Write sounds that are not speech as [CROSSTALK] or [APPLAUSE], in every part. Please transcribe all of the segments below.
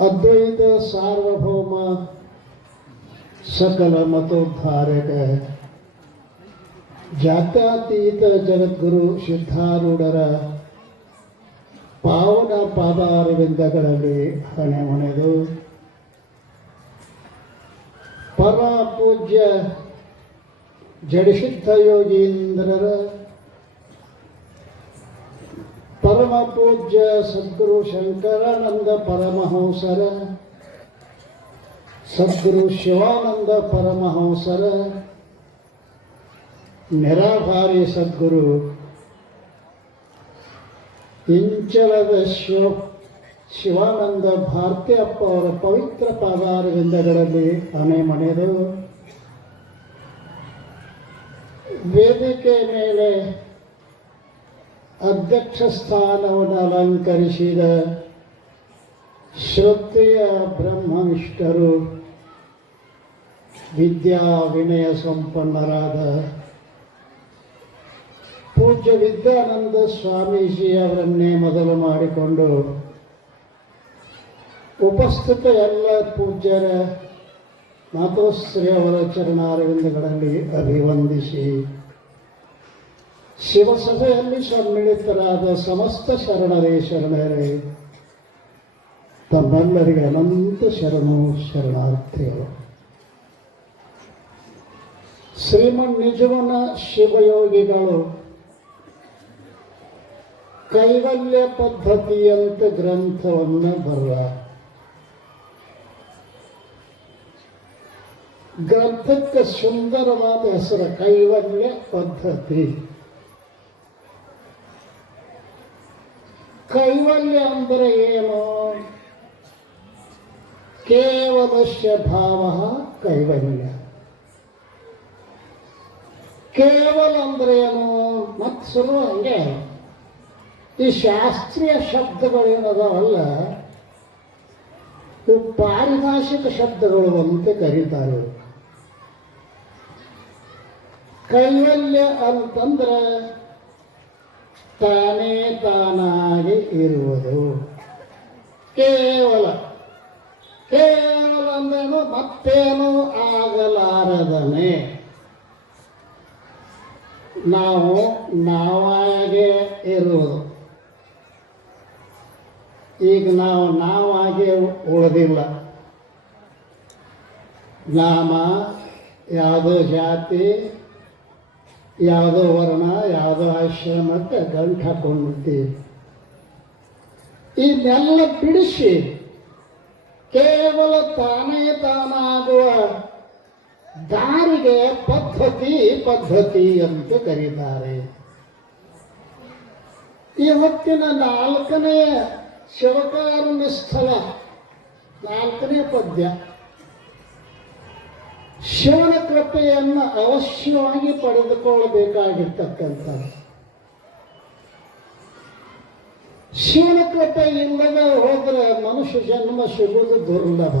ಅದ್ವೈತ ಸಾರ್ವಭೌಮ ಸಕಲ ಮತೋದ್ಧಾರಕ. ಜಾತ್ಯತೀತ ಜಗದ್ಗುರು ಸಿದ್ಧಾರೂಢರ ಪಾವನ ಪಾದಾರವಿಂದಗಳಲ್ಲಿ ಹಣೆ ಹೊಣೆದು. ಪರ ಪೂಜ್ಯ ಜಡಸಿದ್ಧ ಯೋಗೀಂದ್ರರ ಪರಮ ಪೂಜ್ಯ ಸದ್ಗುರು ಶಂಕರಾನಂದ ಪರಮಹಂಸರ, ಸದ್ಗುರು ಶಿವಾನಂದ ಪರಮಹಂಸರ, ನಿರಾಭಾರಿ ಸದ್ಗುರು ಇಂಚಲದ ಶಿವ ಶಿವಾನಂದ ಭಾರತಿಯಪ್ಪ ಅವರ ಪವಿತ್ರ ಪಾದಾರವಿಂದಗಳಲ್ಲಿ ಅಣೆ ಮನೆಯರು ವೇದಿಕೆ ಮೇಲೆ ಅಧ್ಯಕ್ಷ ಸ್ಥಾನವನ್ನು ಅಲಂಕರಿಸಿದ ಶ್ರದ್ಧೆಯ ಬ್ರಹ್ಮನಿಷ್ಠರು ವಿದ್ಯಾ ವಿನಯ ಸಂಪನ್ನರಾದ ಪೂಜ್ಯ ವಿದ್ಯಾನಂದ ಸ್ವಾಮೀಜಿ ಅವರನ್ನೇ ಮೊದಲು ಮಾಡಿಕೊಂಡು ಉಪಸ್ಥಿತ ಎಲ್ಲ ಪೂಜ್ಯರ ಮಾತೋಶ್ರೀ ಅವರ ಚರಣಾರವಿಂದಗಳಲ್ಲಿ ಅಭಿವಂದಿಸಿ ಶಿವಸಭೆಯಲ್ಲಿ ಸಮ್ಮಿಳಿತರಾದ ಸಮಸ್ತ ಶರಣರೇ ಶರಣರೇ ತಮ್ಮೆಲ್ಲರಿಗೆ ಅನಂತ ಶರಣು ಶರಣಾರ್ಥಿಗಳು ಶ್ರೀಮನ್ ನಿಜವನ ಶಿವಯೋಗಿಗಳು ಕೈವಲ್ಯ ಪದ್ಧತಿಯಂತ ಗ್ರಂಥವನ್ನು ಬರ ಗ್ರಂಥಕ್ಕೆ ಸುಂದರವಾದ ಹೆಸರು ಕೈವಲ್ಯ ಪದ್ಧತಿ ಕೈವಲ್ಯ ಅಂದರೆ ಏನು? ಕೇವಲಶ್ಯ ಭಾವ ಕೈವಲ್ಯ. ಕೇವಲ ಅಂದ್ರೆ ಏನು? ಮತ್ತೆ ಶುರು ಹಂಗೆ. ಈ ಶಾಸ್ತ್ರೀಯ ಶಬ್ದಗಳೇನದಾವಲ್ಲ, ಇವು ಪಾರಿಭಾಷಿಕ ಶಬ್ದಗಳು ಅಂತ ಕರೀತಾರೆ ಕೈವಲ್ಯ ಅಂತಂದ್ರೆ ತಾನೇ ತಾನಾಗಿ ಇರುವುದು. ಕೇವಲ ಕೇವಲ ಅಂದ್ರೇನು ಮತ್ತೇನು ಆಗಲಾರದನೆ. ನಾವು ನಾವಾಗೆ ಇರುವುದು. ಈಗ ನಾವು ನಾವಾಗೆ ಉಳಿದಿಲ್ಲ. ನಾಮ ಯಾವುದೋ ಜಾತಿ ಯಾವುದೋ ವರ್ಣ, ಯಾವುದೋ ಆಶ್ರಮಕ್ಕೆ ಗಂಟು ಹಾಕೊಂಡ್ಬಿಡ್ತೀವಿ ಇದನ್ನೆಲ್ಲ ಬಿಡಿಸಿ ಕೇವಲ ತಾನೇ ತಾನಾಗುವ ದಾರಿಗೆ ಪದ್ಧತಿ ಪದ್ಧತಿ ಅಂತ ಕರೀತಾರೆ. ಇವತ್ತಿನ ನಾಲ್ಕನೇ ಶಿವಕಾರುಣ್ಯ ಸ್ಥಳ, ನಾಲ್ಕನೇ ಪದ್ಯ. ಶಿವನ ಕೃಪೆಯನ್ನು ಅವಶ್ಯವಾಗಿ ಪಡೆದುಕೊಳ್ಳಬೇಕಾಗಿರ್ತಕ್ಕಂಥ ಶಿವನ ಕೃಪೆ ಇಲ್ಲದೆ ಹೋದ್ರೆ ಮನುಷ್ಯ ಜನ್ಮ ಸಿಗುವುದು ದುರ್ಲಭ.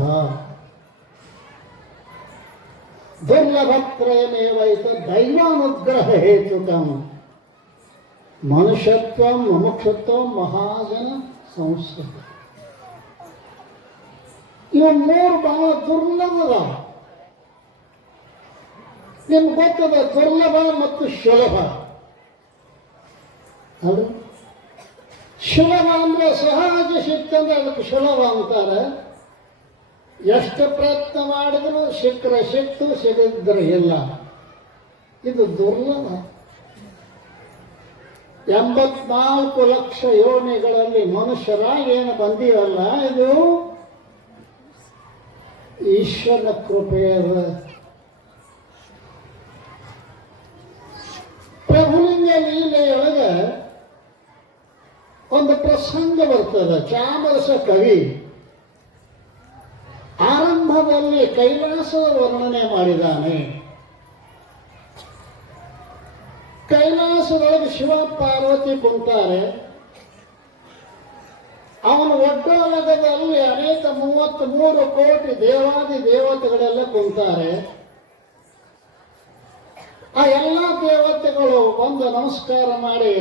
ದುರ್ಲಭತ್ರಯಮೇವೈತ ದೈವಾನುಗ್ರಹ ಹೇತುಕಂ. ಮನುಷ್ಯತ್ವ ಮುಮುಕ್ಷತ್ವ ಮಹಾಜನ ಸಂಸ್ಕೃತ ಇವು ಮೂರು ಬಹಳ ದುರ್ಲಭದ ನಿಮ್ಗೆ ಗೊತ್ತದ ದುರ್ಲಭ ಮತ್ತು ಸುಲಭ ಅದು ಸುಲಭ ಅಂದ್ರೆ ಸಹಜ ಸಿಕ್ತಂದ್ರೆ ಅದಕ್ಕೆ ಸುಲಭ ಅಂತಾರೆ. ಎಷ್ಟು ಪ್ರಯತ್ನ ಮಾಡಿದ್ರು ಸಿಕ್ಕರೆ ಸಿಕ್ತು ಸಿಗದಿದ್ರೆ ಇಲ್ಲ. ಇದು ದುರ್ಲಭ. ಎಂಬತ್ನಾಲ್ಕು ಲಕ್ಷ ಯೋನಿಗಳಲ್ಲಿ ಮನುಷ್ಯರಾಗಿ ಏನು ಬಂದೀವಲ್ಲ ಇದು? ಈಶ್ವರನ ಕೃಪೆಯದ ಪ್ರಭುಲಿಂಗ ಲೀಲೆಯೊಳಗೆ ಒಂದು ಪ್ರಸಂಗ ಬರ್ತದೆ. ಚಾಮರಸ ಕವಿ ಆರಂಭದಲ್ಲಿ ಕೈಲಾಸದ ವರ್ಣನೆ ಮಾಡಿದ್ದಾನೆ. ಕೈಲಾಸದೊಳಗೆ ಶಿವ ಪಾರ್ವತಿ ಕುಂತಾರೆ. ಅವನು ಒಡ್ಡೋಲಗದಲ್ಲಿ ಅನೇಕ ಮೂವತ್ತ್ ಮೂರು ಕೋಟಿ ದೇವಾದಿ ದೇವತೆಗಳೆಲ್ಲ ಕುಂತಾರೆ. ಆ ಎಲ್ಲ ದೇವತೆಗಳು ಬಂದು ನಮಸ್ಕಾರ ಮಾಡಿ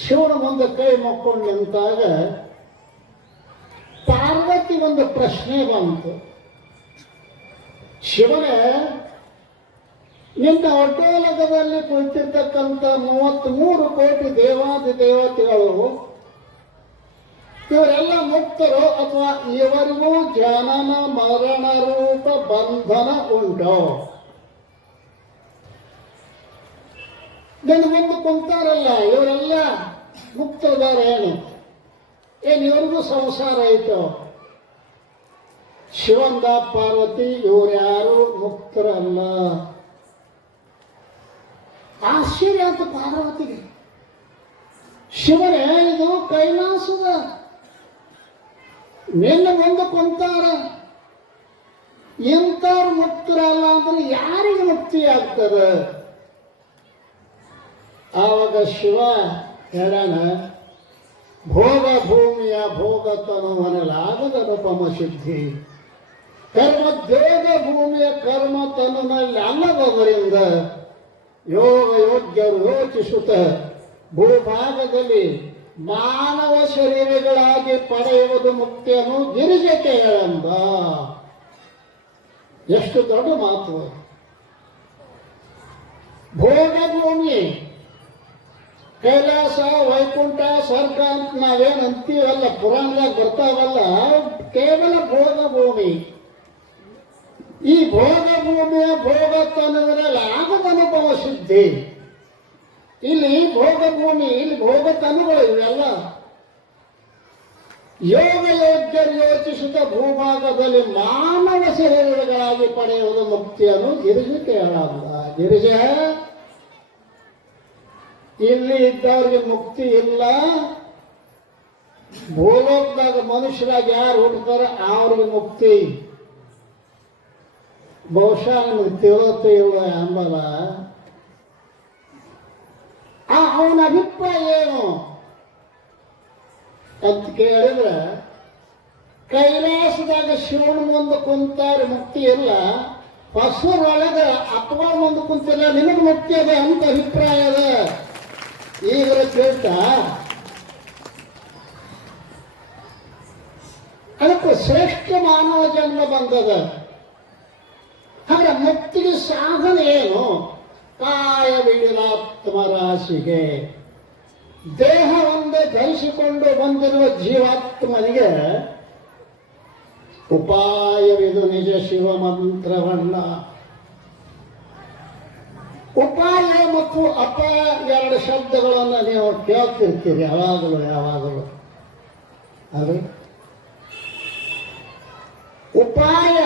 ಶಿವನ ಮುಂದೆ ಕೈ ಮುಕ್ಕೊಂಡು ನಿಂತಾಗ ಪಾರ್ವತಿ ಒಂದು ಪ್ರಶ್ನೆ ಬಂತು. ಶಿವನೇ ನಿನ್ನ ಒಡ್ಡೋಲಗದಲ್ಲಿ ಕುಳಿತಿರ್ತಕ್ಕಂಥ ಮೂವತ್ತ್ಮೂರು ಕೋಟಿ ದೇವಾದಿ ದೇವತೆಗಳು, ಇವರೆಲ್ಲ ಮುಕ್ತರು ಅಥವಾ ಇವರಿಗೂ ಜನನ ಮರಣ ರೂಪ ಬಂಧನ ಉಂಟು? ನನ್ನ ಮುಂದೆ ಕುಂತಾರಲ್ಲ? ಇವರೆಲ್ಲ ಮುಕ್ತದಾರ ಏನು? ಏನು ಇವ್ರಿಗೂ ಸಂಸಾರ ಆಯಿತು? ಶಿವಂದ ಪಾರ್ವತಿ ಇವ್ರು ಯಾರು? ಮುಕ್ತರಲ್ಲ. ಆಶ್ಚರ್ಯ ಅಂತ ಪಾರ್ವತಿಗೆ. ಶಿವನೇ ಇದು ಕೈಲಾಸದ ನಿನ್ನ ಮುಂದೆ ಕುಂತಾರ. ಎಂಥವ್ರು ಮುಕ್ತರಲ್ಲ ಅಂದ್ರೆ ಯಾರಿಗೆ ಮುಕ್ತಿ ಆಗ್ತದೆ ಆವಾಗ ಶಿವ ಹೇಳೋಣ ಭೋಗ ಭೂಮಿಯ ಭೋಗ ತನುವನಲಾಗದ ರೂಪಮ ಸಿದ್ಧಿ ಕರ್ಮೋದ್ಯೋಗ ಭೂಮಿಯ ಕರ್ಮ ತನುನಲ್ಲಿ ಅಲ್ಲದವರಿಂದ ಯೋಗ ಯೋಗ್ಯರು ಯೋಚಿಸುತ್ತ ಭೂಭಾಗದಲ್ಲಿ ಮಾನವ ಶರೀರಗಳಾಗಿ ಪಡೆಯುವುದು ಮುಕ್ತಿಯನ್ನು ಗಿರಿಜಕ್ಕೆ ಹೇಳಂಬ ಎಷ್ಟು ದೊಡ್ಡ ಮಾತು ಭೋಗ ಭೂಮಿ ಕೈಲಾಸ, ವೈಕುಂಠ ಸ್ವರ್ಗ ಅಂತ ನಾವೇನು ಅಂತೀವಲ್ಲ, ಪುರಾಣದಾಗ ಬರ್ತಾವಲ್ಲ, ಕೇವಲ ಭೋಗ ಭೂಮಿ ಈ ಭೋಗ ಭೂಮಿಯ ಭೋಗ ತನುವಿನಲ್ಲಿ ಆಗದ ಅನುಭವ ಸಿದ್ಧಿ ಇಲ್ಲಿ ಭೋಗ ಭೂಮಿ ಇಲ್ಲಿ ಭೋಗ ತನುಗಳು ಇವೆಲ್ಲ. ಯೋಗ ಯೋಗ್ಯರು ಯೋಚಿಸಿದ ಭೂಭಾಗದಲ್ಲಿ ಮಾನವ ಶರೀರಗಳಾಗಿ ಪಡೆಯುವುದು ಮುಕ್ತಿಯನ್ನು ಗಿರಿಜೆ ಕೇಳಲ್ಲ ಗಿರಿಜೆ ಇಲ್ಲಿ ಇದ್ದವ್ರಿಗೆ ಮುಕ್ತಿ ಇಲ್ಲ, ಭೂಲೋಕದಾಗ ಮನುಷ್ಯರಾಗಿ ಯಾರು ಹುಡ್ತಾರ ಅವ್ರಿಗೆ ಮುಕ್ತಿ. ಬಹುಶಃ ನಮಗೆ ತಿಳಿಯುತ್ತೆ ಇಲ್ಲ ಆ ಅವನ ಅಭಿಪ್ರಾಯ ಏನು? ಅಂತ ಕೇಳಿದ್ರೆ, ಕೈಲಾಸದಾಗ ಶಿವನ ಮುಂದೆ ಕುಂತಾರೆ ಮುಕ್ತಿ ಇಲ್ಲ ಹೊಸರೊಳಗೆ ಅಪ್ಪ ಮುಂದೆ ಕುಂತಿಲ್ಲ, ನಿನಗೆ ಮುಕ್ತಿ ಅದ ಅಂತ ಅಭಿಪ್ರಾಯ ಅದ ಈಗ ಕೇಳ್ತಾ? ಅದಕ್ಕೆ ಶ್ರೇಷ್ಠ ಮಾನವ ಜನ್ಮ ಬಂದದ. ಹಾಗೆ ಮುಕ್ತಿಗೆ ಸಾಧನ ಏನು? ಕಾಯ ರಾಶಿಗೆ. ದೇಹವೊಂದೇ ಧರಿಸಿಕೊಂಡು ಬಂದಿರುವ ಜೀವಾತ್ಮನಿಗೆ ಉಪಾಯವಿದು ನಿಜ ಶಿವ ಮಂತ್ರವಲ್ಲ ಉಪಾಯ ಮತ್ತು ಎರಡು ಶಬ್ದಗಳನ್ನು ನೀವು ಕೇಳ್ತಿರ್ತೀರಿ ಯಾವಾಗಲೂ ಯಾವಾಗಲೂ. ಅದು. ಉಪಾಯ.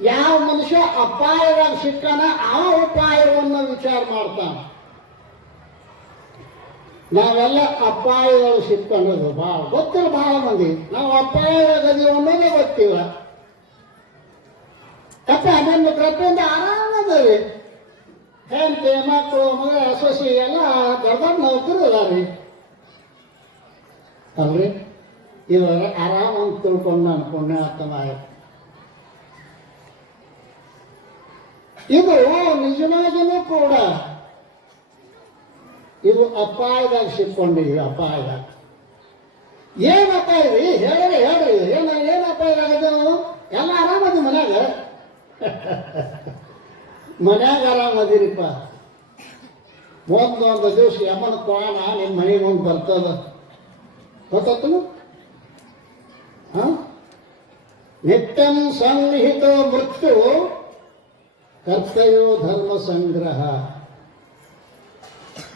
ಯಾವ ಮನುಷ್ಯ ಅಪಾಯದಾಗ ಸಿಕ್ಕಾನ ಆ ಉಪಾಯವನ್ನು ವಿಚಾರ ಮಾಡ್ತಾನ. ನಾವೆಲ್ಲ ಅಪಾಯಗಳು ಸಿಕ್ಕೊಂಡದು ಭಾಳ, ಗೊತ್ತಿಲ್ಲ ಭಾಳ ಮಂದಿ. ನಾವು ಅಪಾಯದಲ್ಲಿ ಅನ್ನೋದೇ ಗೊತ್ತಿಲ್ಲ. ಯಾಕೆ ಅದನ್ನು ಪ್ರತಿಯೊಂದು ಆರಾಮದರಿ. ಹೆಂಡತಿ ಮಕ್ಕಳು, ಮಗ, ಸೊಸಿ, ಎಲ್ಲ ದೊಡ್ಡ ನೌಕರು ಅದಾರಿ. ಅಲ್ರಿ? ಇವಾಗ ಆರಾಮ ತಿಳ್ಕೊಂಡು ನಾನು ಪುಣ್ಯಾತ್ಮ ಆಯ್ತು ಇದು ನಿಜವಾಗಿನೂ ಕೂಡ ಇದು ಅಪಾಯದಾಗ ಸಿಕ್ಕೊಂಡಿವಿ ಅಪಾಯದಾಗ. ಏನ್ ಅಪಾಯ ರೀ ಹೇಳ್ರಿ ಹೇಳ್ರಿ. ಏನ, ಏನ್ ಅಪಾಯದಾಗದೆ ನಾವು ಎಲ್ಲ ಆರಾಮದ ಮನ್ಯಾಗ? [LAUGHS] ಮನ್ಯಾಗ ಆರಾಮದಿರಿಪ್ಪ ಒಂದೊಂದು ದಿವಸ ಯಮನ ಕೋಣ ನಿಮ್ಮ ಮನೆ ಮುಂದೆ ಬರ್ತದ. ಗೊತ್ತಾತು ಹಾಂ? ನಿತ್ಯಂ ಸನ್ನಿಹಿತ ಮೃತ್ಯು ಕರ್ತವ್ಯೋ ಧರ್ಮ ಸಂಗ್ರಹ.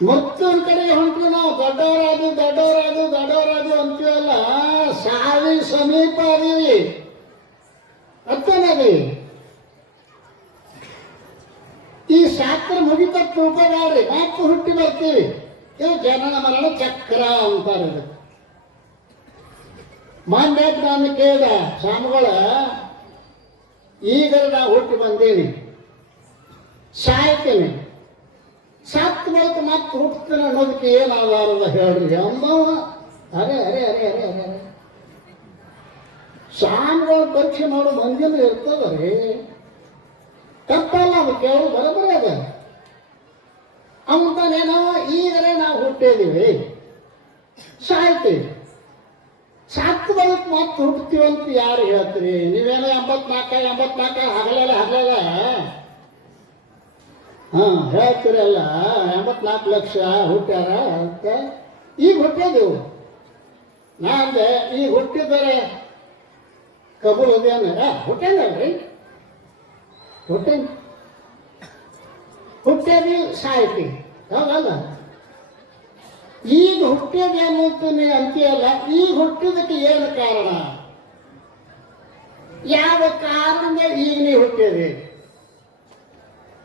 ಮತ್ತೊಂದ್ ಕಡೆ ಹೊಂಟು ನಾವು ದೊಡ್ಡವರಾದು ದೊಡ್ಡವರಾದು ದೊಡ್ಡವರಾದು ಅಂತೀವಲ್ಲ, ಸಾವಿ ಸಮೀಪ ಅದೀವಿ. ಅತ್ತನದಿ ಈ ಶಾಸ್ತ್ರ ಮುಗಿತ ತಿಳ್ಕೊಬೇಡ್ರಿ ಮತ್ತೆ ಹುಟ್ಟಿ ಬರ್ತೀವಿ ಇದು ಜನನ ಮರಣ ಚಕ್ರ ಅಂತಾರೆ. ಮೊನ್ನೆ ನಾನು ಕೇಳಿದ, ಸ್ವಾಮಿಗಳ ಈಗ ನಾ ಹುಟ್ಟಿ ಬಂದೇನಿ ಸಾಯ್ತೇನೆ. ಸತ್ ಬಳಿಕ ಮತ್ತೆ ಹುಟ್ಟುತ್ತೇನೆ ಅನ್ನೋದಕ್ಕೆ ಏನು ಆಧಾರದ ಹೇಳ್ರಿ. ಅಮ್ಮ ಅರೆ ಅರೆ ಅರೆ ಅರೆ ಅರೆ ಅರೆ. ಸ್ವಾಮಿಗಳು ಪರೀಕ್ಷೆ ಮಾಡೋ ಮಂದಿನ ಇರ್ತದ ರೀ ತಪ್ಪಲ್ಲ ಅದು ಕೇಳು ಅವನೇನೋ ಈಗಲೇ ನಾವು ಹುಟ್ಟಿದೀವಿ ಸಾಯ್ತೀವಿ ಸತ್ ಬಳಿಕ ಮತ್ತೆ ಅಂತ ಯಾರು ಹೇಳ್ತೀರಿ? ನೀವೇನೋ ಎಂಬತ್ನಾಲ್ಕ ಎಂಬತ್ನಾಲ್ಕ ಹಗಲೆಲ್ಲ ಹಗಲೆಲ್ಲ. ಹಾ ಹೇಳ್ತೀರಲ್ಲ ಎಂಬತ್ನಾಲ್ಕು ಲಕ್ಷ ಹುಟ್ಟ್ಯಾರ ಅಂತ. ಈಗ ಹುಟ್ಟಿದೆವು. ನಾ ಅಂದೆ, ಈಗ ಹುಟ್ಟಿದರೆ ಕಬೂಲ್ ಅದೇನ ಹುಟ್ಟೇನಲ್ರಿ ಹುಟ್ಟೇನು ಹುಟ್ಟೇವಿ ಸಾಯ್ತಿ. ಹೌದಲ್ಲ? ಈಗ ಹುಟ್ಟಿದ ನೀವು ಅಂತೀಯಲ್ಲ, ಈಗ ಹುಟ್ಟಿದಕ್ಕೆ ಏನು ಕಾರಣ? ಯಾವ ಕಾರಣ ಈಗ ನೀವು ಹುಟ್ಟಿದ್ರಿ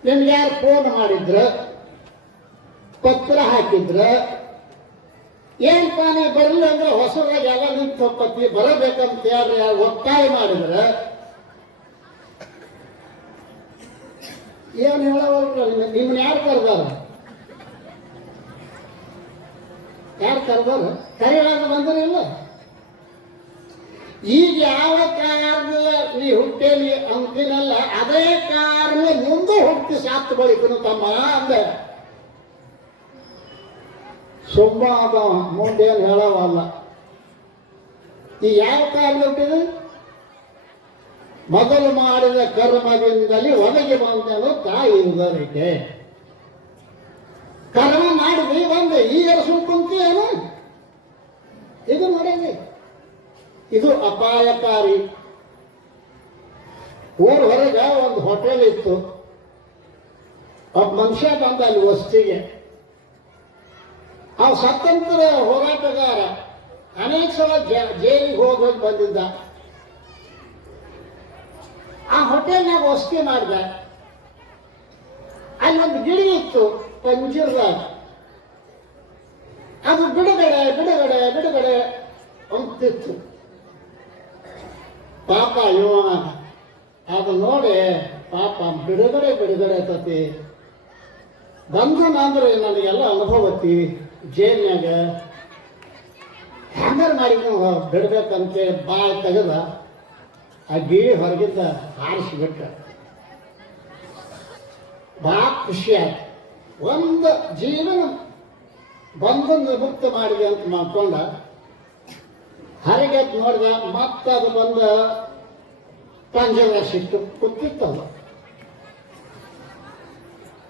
ನಿಮ್ಗೆ ಯಾರು ಫೋನ್ ಮಾಡಿದ್ರ? ಪತ್ರ ಹಾಕಿದ್ರ? ಏನಪ್ಪ ನೀವು ಬರಲಿ ಅಂದ್ರೆ ಹೊಸದಾಗಿ ಎಲ್ಲ ನಿಂತು ತಪ್ಪತ್ತಿ ಬರಬೇಕಂತ ಯಾರು ಯಾರು ಒತ್ತಾಯ ಮಾಡಿದ್ರ? ಏನು ಹೇಳವಲ್ರ ನಿಮ್ಮನ್ನ ಯಾರು ಕರೆದಾರ ಯಾರು ಕರೆದಾರ ಕರೆಯಲಾಗ ಇಲ್ಲ. ಈಗ ಯಾವ ಕಾರಣ ನೀ ಹುಟ್ಟೇಲಿ ಅಂತೀನಲ್ಲ, ಅದೇ ಕಾರಣ ಮುಂದೆ ಹುಟ್ಟಿ ಸಾತ್ ಬಳಿಕನು ತಮ್ಮ ಅಂದೆ. ಸುಮ್ಮ ಅದ ಮುಂದೇನು ಹೇಳವಲ್ಲ. ಈ ಯಾವ ಕಾರಣ ಹುಟ್ಟಿದೆ? ಮೊದಲು ಮಾಡಿದ ಕರ್ಮದಿಂದಲೇ ಒದಗಿ ಬಂದನು ತಾಯಿ ಉದರಿಕೆ ಕರ್ಮ ಮಾಡಿದ್ವಿ ಬಂದೆ. ಈಗ ಏನು? ಇದು ನೋಡಿದ್ವಿ ಇದು ಅಪಾಯಕಾರಿ. ಊರ್ ಹೊರಗೆ ಒಂದು ಹೋಟೆಲ್ ಇತ್ತು. ಒಬ್ಬ ಮನುಷ್ಯ ಬಂದ ಅಲ್ಲಿ ವಸ್ತಿಗೆ. ಆ ಸ್ವತಂತ್ರ ಹೋರಾಟಗಾರ ಅನೇಕ ಸಲ ಜೈಲಿಗೆ ಹೋಗಿ ಬಂದಿದ್ದ. ಆ ಹೋಟೆಲ್ನಾಗ ವಸ್ತಿ ಮಾಡಿದ. ಅಲ್ಲಿ ಒಂದು ಗಿಳಿ ಇತ್ತು ಪಂಜರದಾಗ ಅದು ಬಿಡುಗಡೆ ಬಿಡುಗಡೆ ಬಿಡುಗಡೆ ಅಂತಿತ್ತು. ಪಾಪ ಯೋನ ಅದು ನೋಡಿ, ಪಾಪ ಬಿಡುಗಡೆ ಬಿಡುಗಡೆ ತತಿ ಬಂದು ಅಂದ್ರೆ ನನಗೆಲ್ಲ ಅನುಭವ ಐತಿ ಜೇಲ್ನ್ಯಾಗ ಹ್ಯಾಂಗರ್ ಮಾಡಿ ನೀವು ಬಿಡ್ಬೇಕಂತೇಳಿ ಬಾಳ್ ತೆಗೆದ. ಆ ಗಿಳಿ ಹೊರಗಿದ್ದ ಹಾರಿಸಿಬಿಟ್ಟ. ಭಾಳ ಖುಷಿ ಆಯ್ತು. ಒಂದು ಜೀವನ ಬಂಧನ ಮುಕ್ತ ಮಾಡಿದೆ ಅಂತ ಮಾಡ್ಕೊಂಡ ಹೊರಗೆ ನೋಡಿದ ಮತ್ತೆ ಅದು ಬಂದ ಪಂಜರ ಸಿಟ್ಟು ಕೂತಿತ್ತದು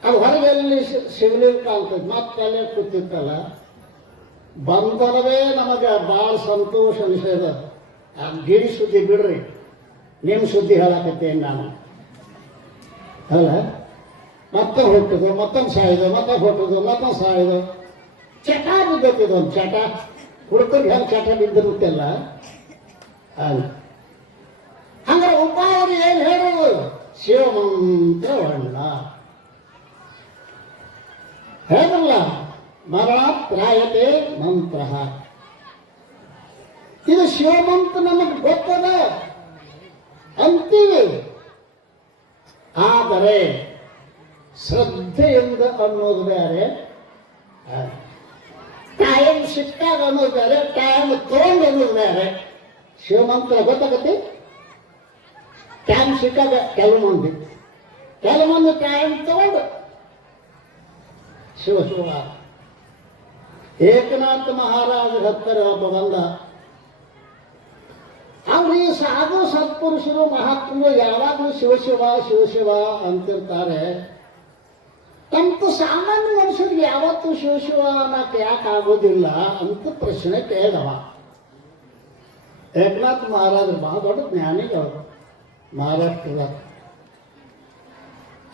ಅದು. ಹೊರಗೆಲ್ಲಿ ಶಿವಲಿಂಗ ಆಗ್ತದೆ ಮತ್ತೆ ಅಲ್ಲೇ ಕೂತಿತ್ತಲ್ಲ. ಬಂದನವೇ ನಮಗೆ ಭಾಳ ಸಂತೋಷ ಅನಿಸದ ಆ ಗಿರಿ ಸುದ್ದಿ ಬಿಡ್ರಿ ನಿಮ್ಮ ಸುದ್ದಿ ಹೇಳಕತ್ತೇನು ನಾನು. ಅಲ್ಲ? ಮತ್ತೆ ಹುಟ್ಟಿದೆ, ಮತ್ತೊಂದು ಸಾಯಿದೆ ಮತ್ತೆ ಹುಟ್ಟಿದೆ, ಮತ್ತೊಂದು ಸಾಯಿದೆ. ಚಟ ಬಿದ್ದೈತೆ ಇದೊಂದು ಚಟ. ಹುಡುಕರು ಹೆಂಗೆ ಚಟ ಬಿದ್ದಿರುತ್ತಲ್ಲ? ಅಲ್ಲ ಹಂಗಾರೆ ಉಪಾಯ ಏನು ಹೇಳೋದು? ಶಿವಮಂತ್ರವಲ್ಲ. ಹೇಳಲ್ಲ ಮರಣ ಪ್ರಾಯತೆ ಮಂತ್ರ. ಇದು ಶಿವಮಂತ್ರ ನಮಗೆ ಗೊತ್ತದ? ಅಂತೀವಿ. ಆದರೆ ಶ್ರದ್ಧೆಯಿಂದ ಅನ್ನೋದು ಬೇರೆ. ಟೈಮ್ ಸಿಕ್ಕಾಗ ಅನ್ನೋದು ಬೇರೆ ಟೈಮ್ ತಗೊಂಡು ಅನ್ನೋದು ಬೇರೆ. ಶಿವಮಂತ್ರ ಗೊತ್ತಾಗತ್ತೆ? ಟೈಮ್ ಸಿಕ್ಕಾಗ ಕೆಲವು ಮಂದಿ ಕೆಲವು ಮಂದಿ ಟೈಮ್ ತಗೊಂಡು ಶಿವ ಶಿವ. ಏಕನಾಥ ಮಹಾರಾಜರ ಹತ್ತಿರ ಒಬ್ಬ ಬಂದ. ಅವ್ರು ಈ ಸಾಧು ಸತ್ಪುರುಷರು ಮಹಾತ್ಮರು ಯಾವಾಗಲೂ ಶಿವಶಿವ ಶಿವಶಿವ ಅಂತಿರ್ತಾರೆ. ತಮ್ಮ ಸಾಮಾನ್ಯ ಮನುಷ್ಯರಿಗೆ ಯಾವತ್ತೂ ಶಿವ ಅನ್ನಕ್ಕೆ ಯಾಕೆ ಆಗೋದಿಲ್ಲ? ಅಂತ ಪ್ರಶ್ನೆ ಕೇಳವ. ಏಕನಾಥ್ ಮಹಾರಾಜರು ಬಹಳ ದೊಡ್ಡ ಜ್ಞಾನಿಗಳು, ಮಹಾರಾಷ್ಟ್ರದ.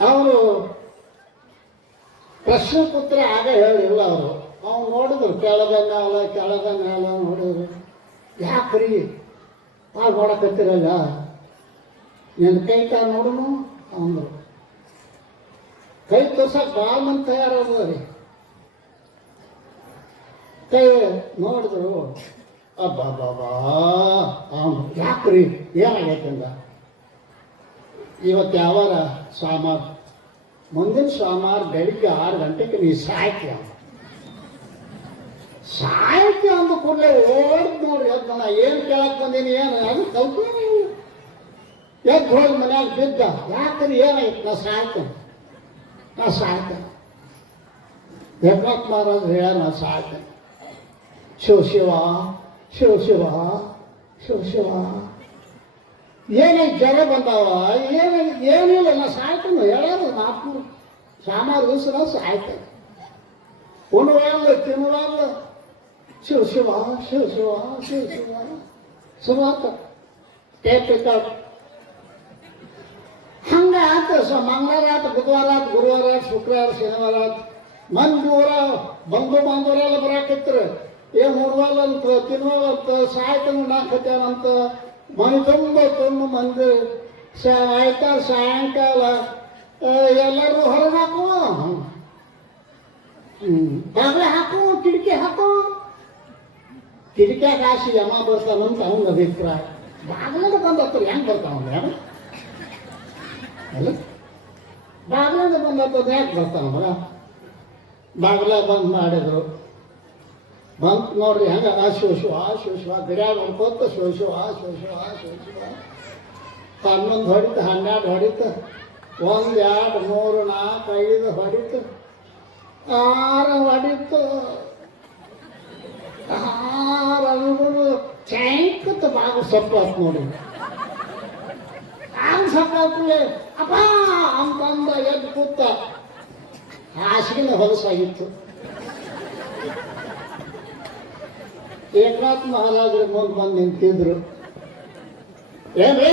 ಅವರು ಪ್ರಶ್ನೆ ಪುತ್ರ ಆಗ ಹೇಳಿಲ್ಲ ಅವರು. ಅವ್ನು ನೋಡಿದ್ರು ಕೆಳದಂಗಾಲ ಕೆಳದಂಗಾಲ ನೋಡಿದ್ರು. ಯಾಕ್ರಿ? ಆ ನೋಡಕತ್ತಿರಲ್ಲ ನಿನ್ನ ಕೈತ ನೋಡುನು? ಅಂದರು. ಕೈ ತೋರ್ಸಕ್ ಭಾಳ ಮಂದಿ ತಯಾರದ ರೀ ಕೈ ನೋಡಿದ್ರು ಅಬ್ಬಬ್ಬಾ ಅವನು ಯಾಕ್ರಿ? ಏನಾಗೈತೆ ಅಂದ? ಇವತ್ತು ಯಾವಾರ ಸೋಮವಾರ ಮುಂದಿನ ಸೋಮವಾರ ಬೆಳಿಗ್ಗೆ ಆರು ಗಂಟೆಗೆ ನೀ ಸಾಯ್ತಿ ಅವನು ಸಾಯ್ತಿ ಅಂದ ಕೂಡಲೇ ಓಡ್ ನೋಡ್ರಿ. ಅದು ನಾ ಏನು ಕೇಳಕ್ ಬಂದೀನಿ, ಏನು? ಅದು ಕಲ್ಪನೆ ಎದ್ದು ಹೋಗಿ ಮನ್ಯಾಗ ಬಿದ್ದ. ಯಾಕಂದ್ರೆ ಏನಾಯ್ತು? ನಾ ಸಾಯ್ತೇನೆ. ನಾ ಸಾಯ್ತೇನೆ ಯಜ್ಞಕ್ ಮಹಾರಾಜ್ ಹೇಳ ನಾ ಸಾಯ್ತೇನೆ ಶಿವ ಶಿವ ಶಿವ ಶಿವ ಶಿವ ಶಿವ ಏನೇ ಜ್ವರ ಬಂದಾವ ಏನು ಏನಿಲ್ಲ ನಾ ಸಾಯ್ತಾನು ಹೇಳೋದು ನಾಲ್ಕು ಸಾಮಾರು ದಿವಸ ಸಾಯ್ತಾನೆ ಉಣುವಾಗಲ್ಲ ತಿನ್ನುವಾಗಲ್ಲ ಶಿವ ಶಿವ ಶಿವ ಶಿವ ಶಿವ ಶಿವ ಶುರು ಆತ ಟೇಪ್ ರೆಕಾರ್ಡ್ ಹಂಗ ಆತ, ಸ ಮಂಗಳವಾರ ಆತ, ಬುಧವಾರ ಆಯ್ತು ಗುರುವಾರ ಆತ, ಶುಕ್ರವಾರ, ಶನಿವಾರ ಆತ. ಮಂದಿ ಊರ ಬಂಧು ಬಾಂಧವರೆಲ್ಲ ಬರಾಕತ್ರ ಏನ್ ನೋಡ್ವಲ್ಲಂತ ತಿನ್ವಲ್ಲಂತ ಸಾಯ್ತನ ನಾಕತ್ತೇನಂತ ಮನೆ ತುಂಬ ತುಂಬ ಮಂದಿ. ಸ ಆಯ್ತಾ ಸಾಯಂಕಾಲ. ಎಲ್ಲರೂ ಹೊರಗೆ ಹಾಕುವ ಬಾಗ್ಲೆ ಹಾಕು, ಕಿಟಕಿ ಹಾಕು. ಕಿಟಕಿಯಾಗ ಆಸಿ ಯಮ ಬರ್ತಾನಂತ ಅವನ ಅಭಿಪ್ರಾಯ. ಬಾಗ್ಲಿಂದ ಬಂದತ್ತರು ಹೆಂಗೆ ಬರ್ತಾವ ಅಲ್ಲ ಬಾಗ್ಲಿಂದ ಬಂದದ್ದು ಯಾಕೆ ಬರ್ತಾನ ಮಗ ಬಾಗ್ಲ ಬಂದ್ ಮಾಡಿದ್ರು ಬಂತು ನೋಡ್ರಿ ಹೆಂಗ ಆ ಶಿವ ಶಿವ ಆ ಶಿವ ಆ ಗಡಿಯಾಗ ಹೊಡ್ಕೋತ ಶಿವ ಶಿವ ಆ ಶಿವ ಶಿವ ಆ ಶಿವ ಶಿವ ಹನ್ನೊಂದು ಹೊಡಿತು ಹನ್ನೆರಡು ಹೊಡಿತು ಒಂದು ಎರಡು ಮೂರು ನಾಲ್ಕು ಐದು ಹೊಡಿತು ಆರು ಹೊಡಿತು ಆರು ಅನುಗುರು ಚೈಂಕತ್ತ ಬಾಗು ಸಪ್ಪಾತ್ ನೋಡಿ ಹಂಗ್ ಸಪ್ಪಾತ್ಲೆ ಅಪ್ಪ ಅಂತಂದ ಎದ್ದು ಕೂತ. ಹಾಸಿಗೆ ಹೊಲಸಾಗಿತ್ತು ಏಕನಾಥ್ ಮಹಾರಾಜರ ಮುಂದೆ ಬಂದು ನಿಂತಿದ್ರು. ಏನ್ರಿ?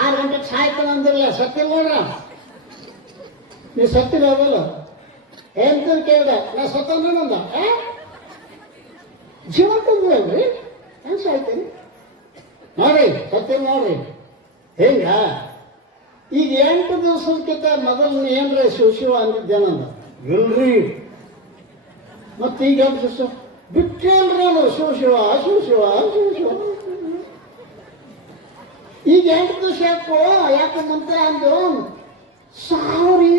ಆರು ಗಂಟೆಗೆ ಸಾಯ್ತಾನ ಅಂದ್ರಲ್ಲ ಸತ್ಯ ನೋಡ್ರ ನೀವು ಸತ್ತಿಲ್ಲ ಹೋಗಲ್ಲ. ಏನ್ ಕೇಳ್ದೆ? ನಾ ಸತ್ತಂದ ಜೀವಂತದ್ರಿ ಹೆಂಗ್ ಸಾಯ್ತೀನಿ? ನೋಡ್ರಿ ಸತ್ಯ ನೋಡ್ರಿ. ಹೆಂಗ? ಈಗ ಎಂಟು ದಿವಸಕ್ಕಿಂತ ಮೊದಲು ಏನ್ರಿ ಶಿವ ಶಿವ ಅಂದಿದ್ದೇನಂದ ಇಲ್ರಿ. ಮತ್ತೆ ಈಗ ದಿವಸ? ಬಿಟ್ಟೇನ್ರಿ ಅದು ಶಿವ ಶಿವ ಶಿವ ಶಿವ ಶಿವ ಶಿವ ಈಗ ಎಂಟು ದಿವಸ ಯಾಕೋ? ಯಾಕೆ ನಂತರ ಅಂದು ಸಾವ್ರಿ.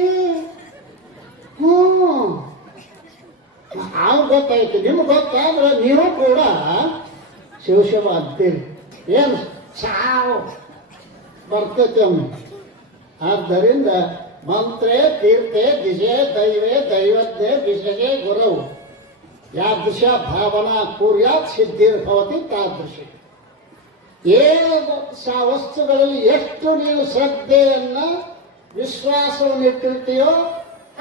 ಹ್ಞೂ. ನಾವು ಗೊತ್ತಾಯ್ತು ನಿಮ್ಗೆ ಗೊತ್ತಾದ್ರೆ ನೀವು ಕೂಡ ಶಿವ ಶಿವ ಅಂತೀರಿ. ಏನು ಸಾವು? ಬರ್ತೈತೆ ಒಮ್ಮೆ ಆದ್ದರಿಂದ ಮಂತ್ರೇ, ಕೀರ್ತೆ, ದಿಶೆ, ದೈವೇ, ದೈವಜ್ಞೆ ದಿಶೆ ಗುರವು. ಯಾದೃಶ ಭಾವನಾ ಕುರ್ಯಾತ್ ಸಿದ್ಧಿರ್ಭವತಿ ತಾದೃಶಿ. ಏನು ಸ ವಸ್ತುಗಳಲ್ಲಿ ಎಷ್ಟು ನೀವು ಶ್ರದ್ಧೆಯನ್ನು, ವಿಶ್ವಾಸವನ್ನು ಇಟ್ಟಿರ್ತೀಯೋ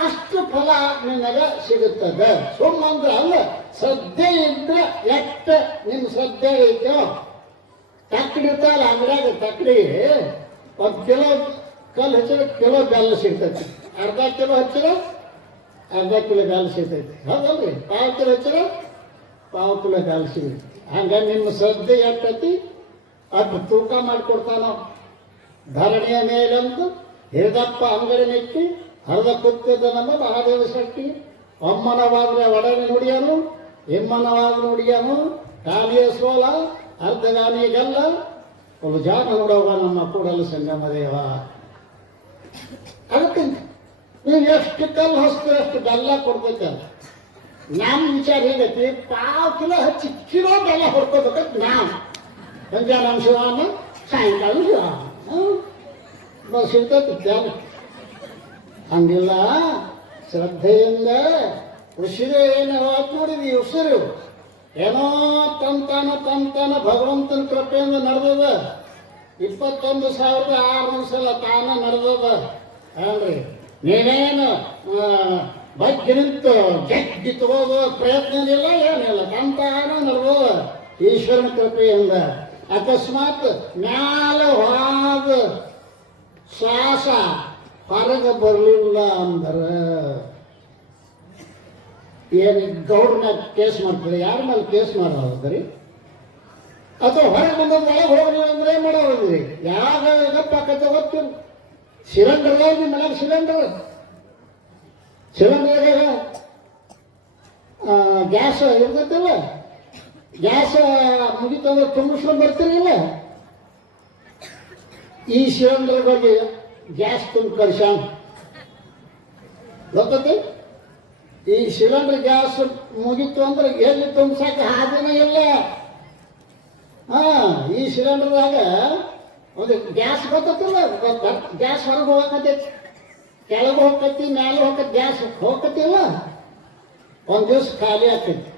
ಅಷ್ಟು ಫಲ ನಿನಗೆ ಸಿಗುತ್ತದೆ. ಸುಮ್ಮಂದ್ರೆ ಅಲ್ಲ, ಶ್ರದ್ಧೆ ಇದ್ರೆ ನಿಮ್ಮ ನಿಮ್ ಶ್ರದ್ಧೆ ಐತೋ ತಕ್ಕಡಿ ಇರ್ತಾವಲ್ಲ ಅಂಗಡಿಯಾಗ ತಕ್ಕಡಿ ಒಂದು ಕಿಲೋ ಕಲ್ಲು ಹಚ್ಚಿದ್ರೆ ಕಿಲೋ ಬೆಲ್ಲ ಸಿಗ್ತೈತಿ. ಅರ್ಧ ಕಿಲೋ ಹಚ್ಚಿರ ಅರ್ಧ ಕಿಲೋ ಬೆಲ್ಲ ಸಿಗ್ತೈತಿ. ಹೌದಲ್ರಿ? ಪಾವು ಕಿಲೋ ಹಚ್ಚಿರ ಪಾವು ಕಿಲೋ ಬೆಲ್ಲ ಸಿಗುತ್ತೆ. ಹಂಗೆ ನಿಮ್ಮ ಶ್ರದ್ಧೆ ಎಷ್ಟೈತಿ? ಅದು ತೂಕ ಮಾಡಿಕೊಡ್ತಾನ ಧರಣಿಯ ಮೇಲಂದು, ಹಿರಿದಪ್ಪ ಅಂಗಡಿ ನೆಟ್ಟಿ ಹರಿದ ಕೂತಿದ್ದ ನಮ್ಮ ಮಹಾದೇವ ಶಕ್ತಿ ಒಮ್ಮನವಾದ್ರೆ ಒಡನೆ ನುಡಿಯನು ಹಿಮ್ಮನವಾದ್ರೆ ನುಡಿಯನು, ಕಾಲಿಯ ಸೋಲ ಅರ್ಧಗಾನಿಗೆಲ್ಲ ಒಬ್ಬ ಜಾಗ ನೋಡೋವ ನಮ್ಮ ಕೂಡಲು ಸಂಗಮ ದೇವ. ಅದಕ್ಕೆ ನೀವು ಎಷ್ಟು ಕಲ್ಲು ಹಸ್ತು ಅಷ್ಟು ಬೆಲ್ಲ ಕೊಡ್ಬೇಕಲ್ಲ. ನಾನು ವಿಚಾರ ಹೇಗೈತಿ? ಪಾವ್ ಕಿಲೋ ಹಚ್ಚಿ ಕಿಲೋ ಬೆಲ್ಲ ಹೊಡ್ಕೋಬೇಕಂತ ನಾವು ಸಂಜಾನ ಶಿವಾಮ ಸಾಯಂಕಾಲ ಶಿವಾಮ ಇರ್ತೈತಿ ಧ್ಯಾನ ಹಂಗಿಲ್ಲ. ಶ್ರದ್ಧೆಯಿಂದ ಉಸಿರು ನೋಡಿದ್ವಿ ಉಸಿರು. ಏನೋ ತಂತಾನ ತಂತಾನ ಭಗವಂತನ ಕೃಪೆಯಿಂದ ನಡೆದದ. ಇಪ್ಪತ್ತೊಂದು ಸಾವಿರದ ಆರುನೂರು ಸಲ ತಾನ ನಡೆದದ. ಅಲ್ರಿ ನೀನೇನು ಬಗ್ಗೆ ನಿಂತು ಜಗ್ಗಿ ತಗೋದು ಪ್ರಯತ್ನ ಏನಿಲ್ಲ ಏನಿಲ್ಲ. ತಂತಾನ ನಡೆದದ ಈಶ್ವರನ ಕೃಪೆಯಿಂದ. ಅಕಸ್ಮಾತ್ ಮ್ಯಾಲ ಹೋದ ಶ್ವಾಸ ಹೊರಗೆ ಬರಲಿಲ್ಲ ಅಂದ್ರೆ ಏನು ಗೌರ್ಮೆಂಟ್ ಕೇಸ್ ಮಾಡ್ತಾರೆ? ಯಾರ ಮೇಲೆ ಕೇಸ್ ಮಾಡೋದ್ರಿ ಅಥವಾ ಹೊರಗೆ ಬಂದದ್ದು ಒಳಗೆ ಹೋಗ್ರಿ ಅಂದ್ರೆ ಏನು ಮಾಡೋದ್ರಿ ಯಾವ ಗಪ್ಪ ಆಕತ್ತೆ ಗೊತ್ತಿಲ್ಲ ಸಿಲಿಂಡರ್ ನಿಮ್ಮ ಮನೆಗೆ ಸಿಲಿಂಡರ್ ಸಿಲಿಂಡರ್ ಗ್ಯಾಸ್ ಇರ್ತೈತಲ್ಲ? ಗ್ಯಾಸ್ ಮುಗಿತಂದ್ರೆ ತುಂಬಿಸ್ಕೊಂಡು ಬರ್ತೀರಿಲ್ಲ ಈ ಸಿಲಿಂಡರ್ ಬಗ್ಗೆ ಗ್ಯಾಸ್ ತುಂಬ ಕಳ್ಸಾಣ ಗೊತ್ತೈತಿ ಈ ಸಿಲಿಂಡರ್ ಗ್ಯಾಸ್ ಮುಗೀತು ಅಂದ್ರೆ ಎಲ್ಲಿ ತುಂಬಿಸಾಕ ಹಾದಿನೇ ಇಲ್ಲ. ಹಾ, ಈ ಸಿಲಿಂಡರ್ದಾಗ ಒಂದು ಗ್ಯಾಸ್ ಗೊತ್ತಿಲ್ಲ ಗ್ಯಾಸ್ ಹೊರಗೆ ಹೋಗಕತ್ತೈತಿ. ಕೆಳಗೆ ಹೋಗಕತ್ತಿ, ಮ್ಯಾಲೆ ಹೋಗತ್ತೆ ಗ್ಯಾಸ್ ಹೋಗಕತ್ತಿಲ್ಲ ಒಂದು ದಿವಸ ಖಾಲಿ ಆಕೈತಿ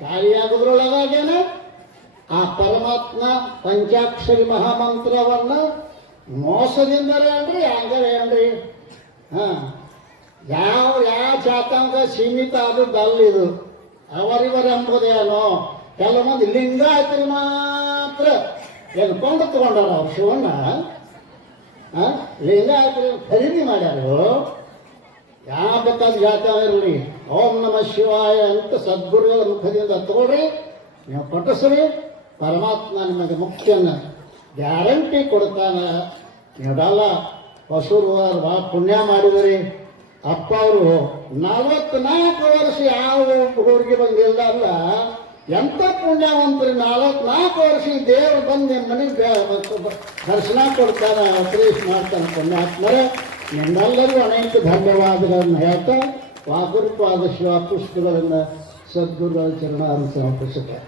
ಖಾಲಿ ಆಗೋದ್ರೊಳಗಾಗೇನ ಆ ಪರಮಾತ್ಮ ಪಂಚಾಕ್ಷರಿ ಮಹಾಮಂತ್ರವನ್ನ ಮೋಸದಿಂದಲೇ ಅಂದ್ರೆ ಹಂಗರೇ ಅನ್ರಿ ಹಾ. ಯಾವ ಯಾವ ಜಾತಾಂಗ ಸೀಮಿತ ಆದದ್ದಲ್ಲ ಇದು. ಅವರಿವರ ಎಂಬುದೇನೋ ಕೆಲವೊಂದು ಲಿಂಗಾಯತರು ಮಾತ್ರ ಎದ್ಕೊಂಡು ತಗೊಂಡಾರ ಅವ್ರು ಶಿವಣ್ಣ? ಲಿಂಗಾಯತರು ಖರೀದಿ ಮಾಡ್ಯಾರು. ಯಾವ ಬೇಕಾದ ಜಾತ ಇರಲಿ. ಓಂ ನಮ ಶಿವಾಯ ಅಂತ ಸದ್ಗುರುಗಳ ಮುಖದಿಂದ ತಗೊಳ್ರಿ. ನೀವು ಪಠಿಸ್ರಿ. ಪರಮಾತ್ಮ ನಿಮಗೆ ಮುಖ್ಯನ ಗ್ಯಾರಂಟಿ ಕೊಡ್ತಾನ ನೀವೆಲ್ಲ ಹೊಸೂರು ಭಾಳ ಪುಣ್ಯ ಮಾಡಿದ್ರಿ. ಅಪ್ಪ ಅವರು ನಲವತ್ನಾಲ್ಕು ವರ್ಷ ಯಾವ ಹುಡುಗಿ ಬಂದಿಲ್ಲ ಅಲ್ಲ ಎಂಥ ಪುಣ್ಯವಂತರು ನಾಲ್ಕು ವರ್ಷ ದೇವರು ಬಂದು ನಿಮ್ಮ ಮನೆಗೆ ದರ್ಶನ ಕೊಡ್ತಾನೆ ಉಪದೇಶ ಮಾಡ್ತಾನೆ ಪುಣ್ಯಾತ್ಮರೇ. ನಿಮ್ಮೆಲ್ಲರೂ ಅನೇಕ ಧನ್ಯವಾದಗಳನ್ನು ಹೇಳ್ತಾ ವಾಗುರುಪಾದ ಶಿವ ಪುಷ್ಪಗಳನ್ನು ಸದ್ಗುರುಗಳ ಚರಣ ಸಮರ್ಪಿಸುತ್ತಾರೆ